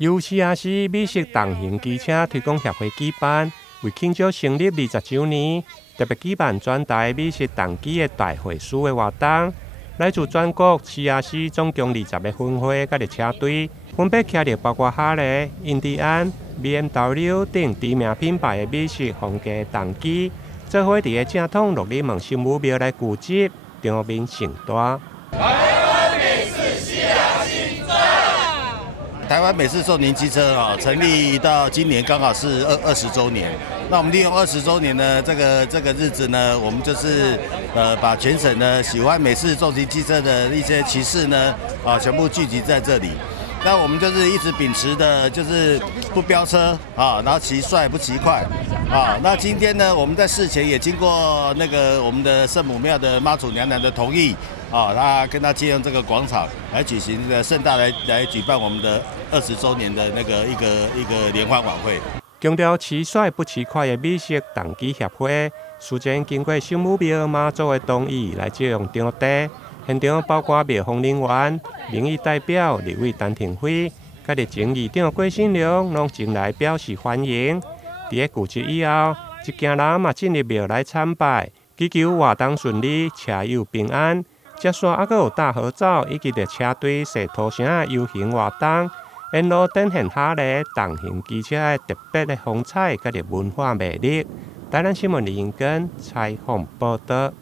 由CRC 美式重型机车推广协会举办，为庆祝成立20周年，特别举办专台美式重机的大会师的活动。来自全国 CRC 总共20个分会甲车队，分别骑着包括哈雷、印第安、BMW 等知名品牌的美式风格重机，做伙伫个正统绿里门圣母庙来聚集，场面盛大。台湾美式重型机车成立到今年刚好是20周年。那我们利用20周年的这个日子呢，我们就是把全省呢喜欢美式重型机车的一些骑士呢全部聚集在这里。那我们就是一直秉持的就是不飙车然后骑帅不骑快那今天呢，我们在事前也经过那个我们的圣母庙的妈祖娘娘的同意那跟他借用这个广场来举行盛大来举办我们的20周年的那个一个联欢晚会。强调骑帅不骑快的美式重机协会，事前经过圣母庙妈祖的同意来借用场地。现场包括庙方人员、民意代表、立委陈廷辉，甲日前议长郭信良拢前来表示欢迎。伫个聚集以后，一行人嘛进入庙来参拜，祈求活动顺利、车友平安。接续还有大合照以及着车队洗土城的游行活动，沿路展现哈雷重型机车的特别的风采甲着文化魅力。台南新闻李英根采访报道。